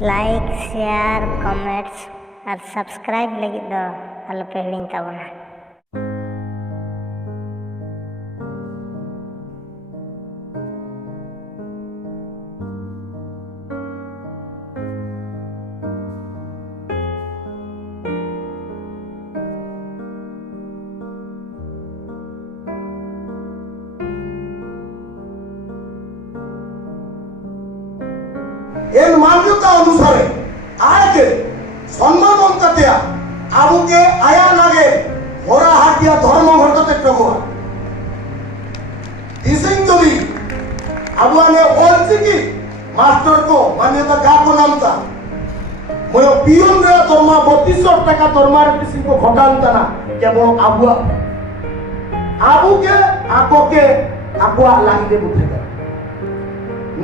Like share comments और subscribe लगी दो अलपे हिड़िंग ताबना। এর মান্যতা অনুসারে আজকে সম্মান অন্ততিয়া আবুকে আয়া লাগে হরা হাতিয়া ধর্ম ঘটতে প্রভুয়া ইসিংতলি আবুয়ানে অলচিকি মাস্টার কো মান্যতা গাকো নামতা মই পিয়ন রে দরমা 3200 টাকা দরমার কিসি কো ঘটানতা না কেবল আবুয়া আবুকে আকোকে আকুয়া লাগিতে বুঝে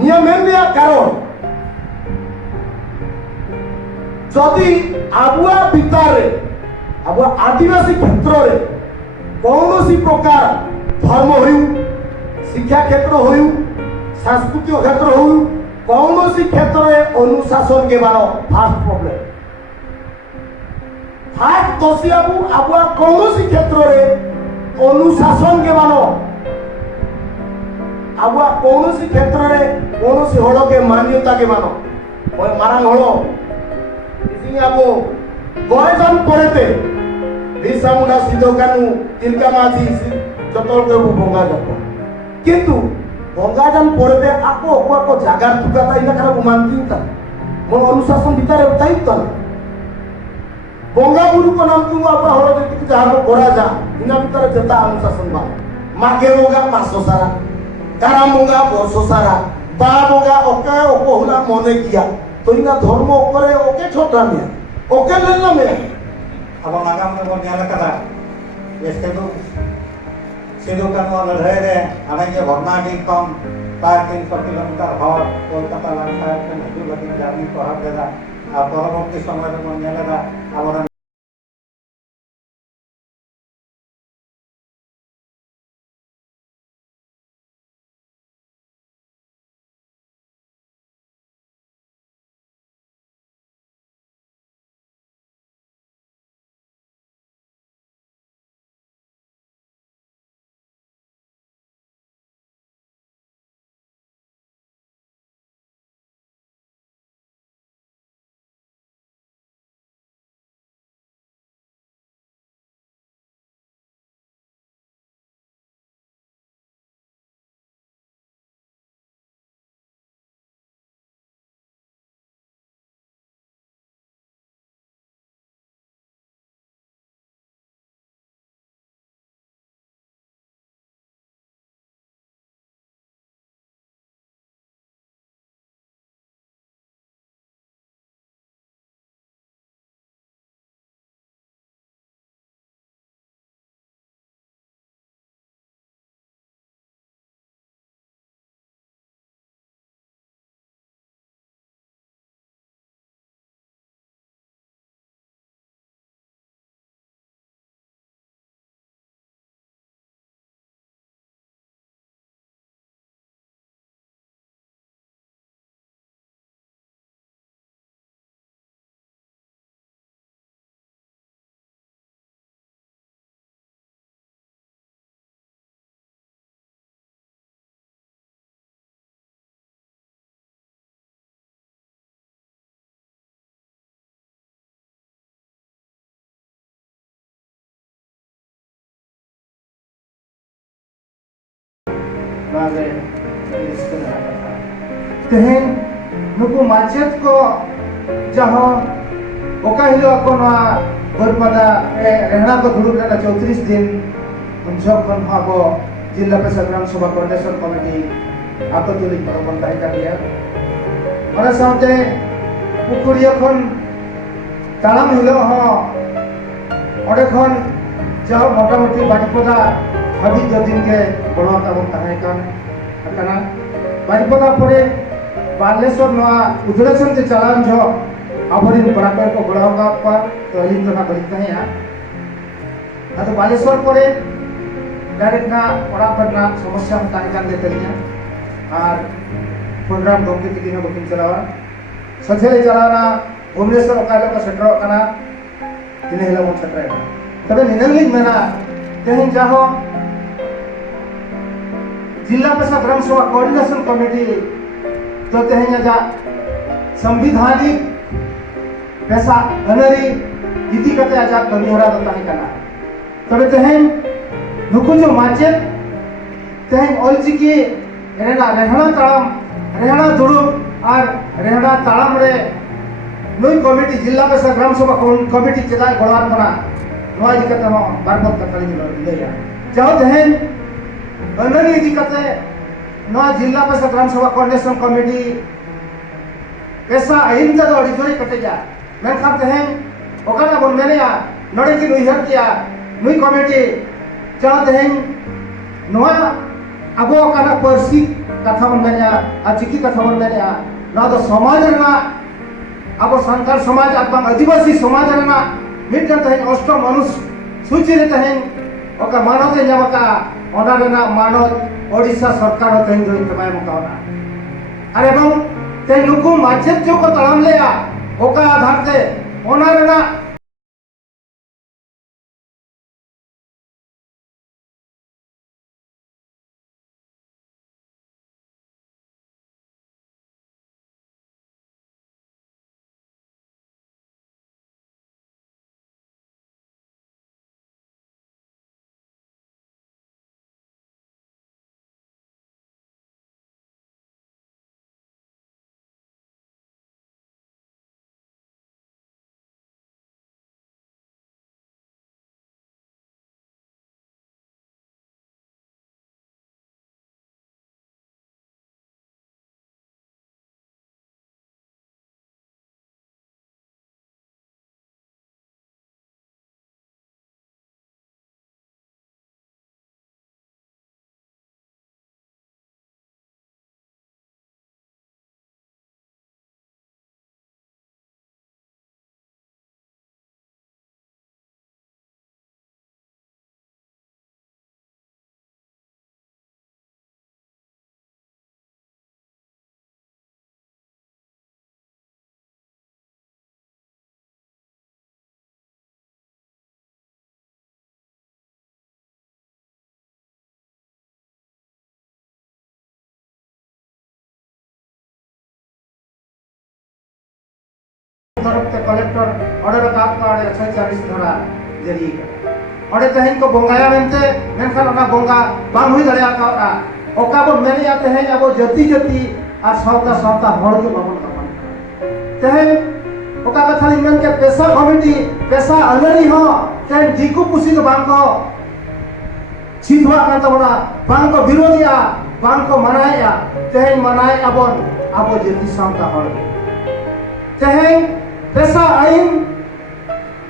নিয়মেন্দিয়া কারণ যদি আবুয়া ভিতরে আবুয়া আদিবাসী ক্ষেত্রে কৌশি প্রকার ধর্ম হইউ শিক্ষা ক্ষেত্র হইউ সাংস্কৃতিক ক্ষেত্র হইউ কৌশি ক্ষেত্রে অনুশাসন কেবার ফার্স্ট প্রবলেম ফার্স্ট দোষী আবুয়া কৌশি ক্ষেত্রে অনুশাসন কেবার আবুয়া কৌশি ক্ষেত্রে কৌশি হলকে মান্যতা কেবার মারাং হল Abu goresan porete bisa muda sidokanu tilka maji jotol ke bonga japo kintu bonga jan porete aku jagar juga ta ina kana bumantinta mon অনুশাসন ভিতরে দায়িত্ব bonga buru ko nam tu apa holo de tu jahar gora ja ina ভিতরে jeta অনুশাসন ba mage moga paso sara karamonga borso sara ba moga oke oko hula mone kiya तो इना धर्म करे okay छोटा में ओके लेना में अब आगाम में बोलने वाला कथा इसके तो सिद्धू करने लड़ाई रे अनेक भरनाटी कम 300 किलोमीटर हॉट कोलकाता लांसा के नदी लगी जर्नी को हर देगा अब परवर्ती समय में बोलने लगा अब तेहेन नुकु माचेत को जहाँ ओका हिलो को ना बरपदा रहना को दुरुप रहना 34 दिन उनसब खन हाबो जिला परिषद ग्राम सभा कोऑर्डिनेशन कमिटी आपको तुलिक भवन ताई कर दिया और साथे पुकुरिया खन तालाम हिलो हो ओडे खन जाओ मोटामोटी बाटिपदा हाबी जदिन के बड़ा ताबन ताहे काना बाटिपदा परे बालेश्वर नवा उद्रेशन से चलान जो आभरिन बराबर को बढ़ाव का पर तो अलिन तो ना बलित नहीं है तो बालेश्वर परे डायरेक्ट ना बराबर ना समस्या में ताने कान देते हैं और प्रोग्राम गंभीर के दिनों बकिन चलावा सझे चलाना भुवनेश्वर अका को सेटरों दिन हिलों सेटर तब निनंगली मेना तेहन जाहो जिला परिषद ग्राम सभा कोऑर्डिनेशन कमेटी तो तेहन जा संविधानिक पैसा अनरी इदी कते आजा कमी हरा दो ताही कना तबे तेहन नुकु जो माचे तेहन ऑलचिकी रेना रेहना ताळम रेहना दुड़ुब और रेहना ताळम रे नुई कमिटी जिला परिषद ग्राम सभा कमिटी चेदा गड़वान कना नोआ इदी कते हो बारपत कतली दिया जाओ तेहन अनरी इदी कते नोआ जिला परिषद ग्राम सभा कोऑर्डिनेशन कमिटी पैसा आइन दा अड़ी जोरी कटे जा मेनखान तेहन ओकाना बोन मेनेया नोडे की उयहर किया नुई कमिटी जहाँ तेहन नोआ अबो काना पर्सी कथा बोन मेनेया चिकी कथा बोन मेनेया ना तो समाज रेना अबो संताल समाज अथवा आदिवासी समाज रेना मिटन तेहन अष्टम मनुष्य सूची रे तेहन ओका मानव ᱧᱟᱢᱟᱠᱟ ओना रेना मानव ओडिशा सरकार तेहन जोई तमाय मुकावना अरे एवं ते नुकु माचेत जो को तळाम लेया ओका आधार ते ओना रेना तरफ ते कलेक्टर ऑर्डर काप का ऑर्डर 46 धरा जरी ऑर्डर तेहन को बोंगाया मेनते मेनखान ओना बोंगा बांग हुई दड़या का ओका बो मेने या तेहन अबो जति जति आ सावता सावता हड़ के बाबन कमान तेहन ओका कथा लिंगन के पैसा कमिटी पैसा अलरी हो तेहन दिकु पुसी तो बांग को छिदवा का तबना बांग को विरोधिया बांग को मनाया तेहन मनाय अबन अबो जति सावता हड़ तेहन पैसा आइन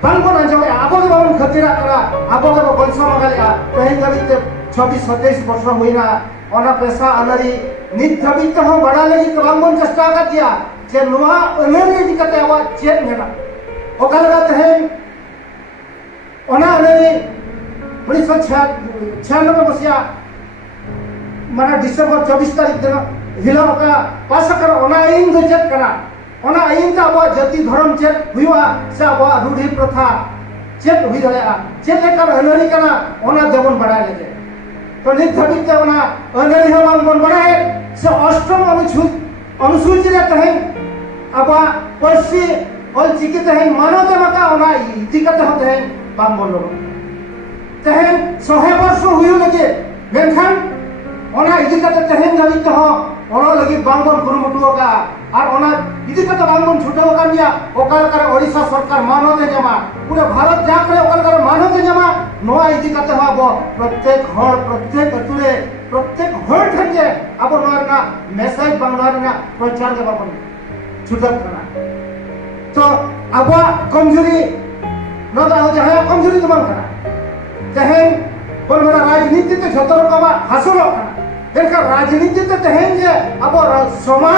बांगो ना जावे आबो के बाबन खतिरा करा आबो के बंसा मगालिया तेहन दबिते 26 27 वर्ष होइना ओना पैसा अलरी नित दबिते हो बड़ा लगी के बांगोन चेष्टा कर दिया जे नोआ अलरी दिकते आवा चेक मेना ओका लगा तेहन ओना अलरी 1996 मसिया माने डिसेंबर 24 तारीख दिन हिला ओका पास कर ओना आइन दो चेक करा ओना आइन का अब जाति धर्म चेक हुआ से अब रूढ़ी प्रथा चेक हुई दड़ेया चेक लेकर अनरी कना ओना जबन बढ़ाए लेते तो नित धबित ते ओना अनरी हम बन बढ़ाए से अष्टम अनुसूची रे तहन अब पर्सी और चिकी तहन मानव देवका ओना इति कते होते हैं बाम बोलो तहन 100 वर्ष हुई लगे मेनखान ओना इति कते तहन धबित हो ओना लगी बांगबन कुरुमुटुओ का और ओना इदी कते बांगबन छुटो का निया ओकर करे ओडिशा सरकार मानव दे जमा पूरे भारत जाक रे ओकर करे मानव दे जमा नोआ इदी कते हाबो प्रत्येक हर प्रत्येक अतुरे प्रत्येक हर ठंजे अब नोरना मैसेज बांगलारना प्रचार के बापन छुटक कना तो अब कमजोरी न दा जहा कमजोरी तमाम कना तहन बोल मेरा राजनीति ते छतर का हासिल कना एनका राजनीति ते तहन जे अब समाज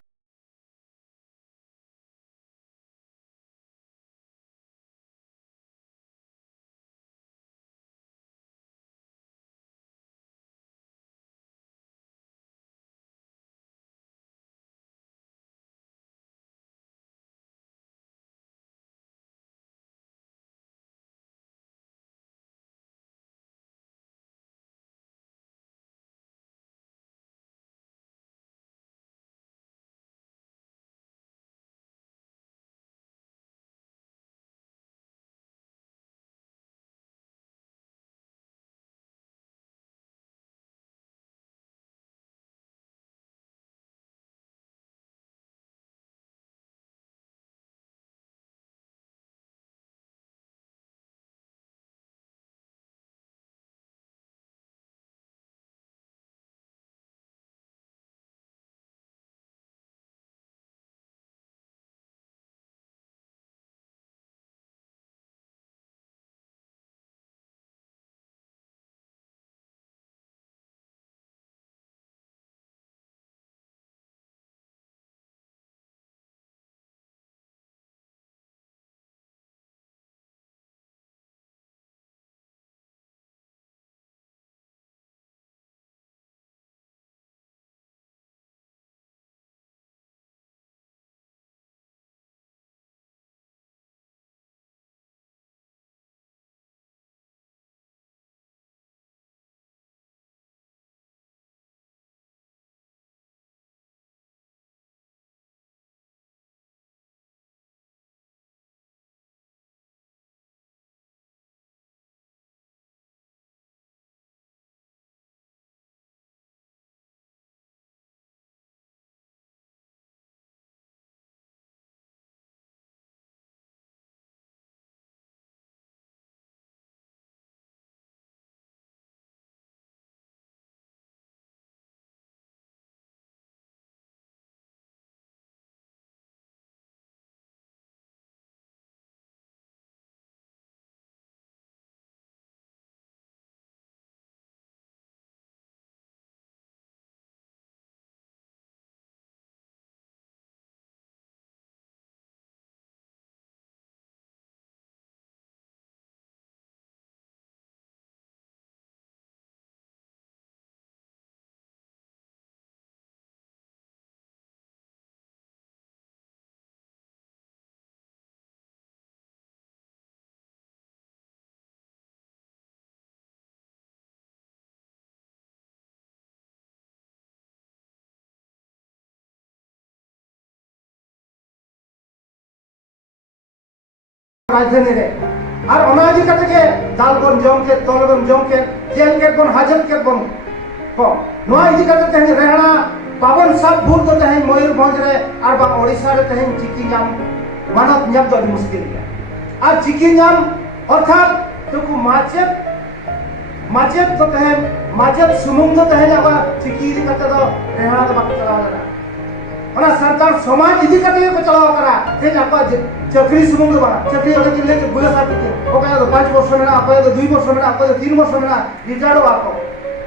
राजधानी रे और ओना इदी कते के दाल बन जम के तोल बन जम के जेल के बन हाजत के बन को नोआ इदी कते तेहन रेहना बाबन सब भूल तो तेहन मयूरभंज रे और बा ओडिशा रे तेहन चिकी नाम मानव नाम तो मुश्किल है और चिकी नाम अर्थात तो को माचेत तो तेहन माचेत सुमुंग तो तेहन अब चिकी इदी कते तो रेहना तो बाक चला लेना ओना सरकार समाज इदी कते को चलाव करा तेज आपा चक्री सुमुंग बा चक्री अगर दिले के बुया साथ के ओका तो 5 वर्ष में ना आपा तो 2 वर्ष में ना आपा तो 3 वर्ष में ना रिटायर्ड हो आपको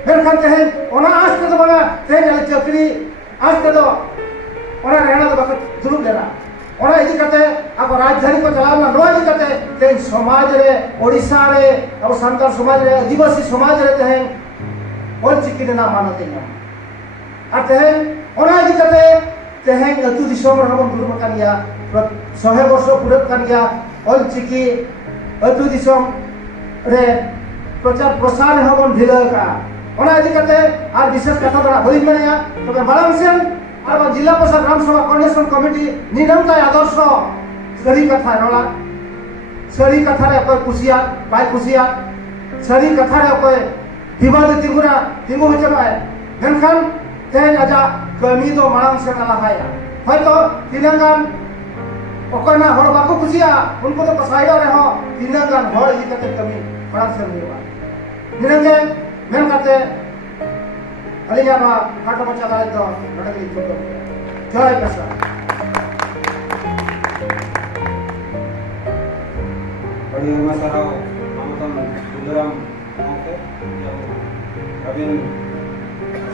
फिर कहते हैं ओना आज के तो बगा तेज चक्री आज के तो ओना रहना तो बाक दुरुप लेना ओना इदी कते आप राजधानी को चलावना नो इदी कते तेज समाज रे ओडिशा रे अब संताल समाज रे आदिवासी समाज रे तेज ओल चिकी ना मानते ना आते हैं ओना इदी कते तेहें अतु दिसोम रहबन दुरुप कान गया 100 वर्ष पूरब कान गया ऑल चिकी अतु दिसोम रे प्रचार प्रसार हबन ढिला का ओना इदी कते आर विशेष कथा दरा बलिन मानया तबे मालम सेन आर जिला परिषद ग्राम सभा कोऑर्डिनेशन कमिटी निरंतर आदर्श सरी कथा रोला सरी कथा रे कोई कुसिया बाय कुसिया सरी कथा रे कोई विवाद तिगुरा तिगु होचनाय मेनखान तेहें आजा कमी तो मांग से लहाया हयतो तिनांगान ओकना हर बाको खुशिया उनको तो कसाइडो रे हो तिनांगान हर इदी कते कमी मांग से हुआ निरंगे मेन कते अलिया बा काटो बच्चा गाले तो नडगली छोटो जय कृष्ण बड़ी मसाराव आमतन सुंदरम ओके अभी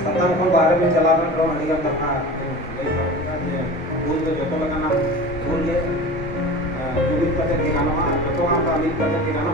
सत्तर को बारे में चला रहा हूँ अड़ी का कथा ये भूल तो जोतो लगाना भूल ये जुबित करते ठिकाना जोतो वहाँ का अमित करते ठिकाना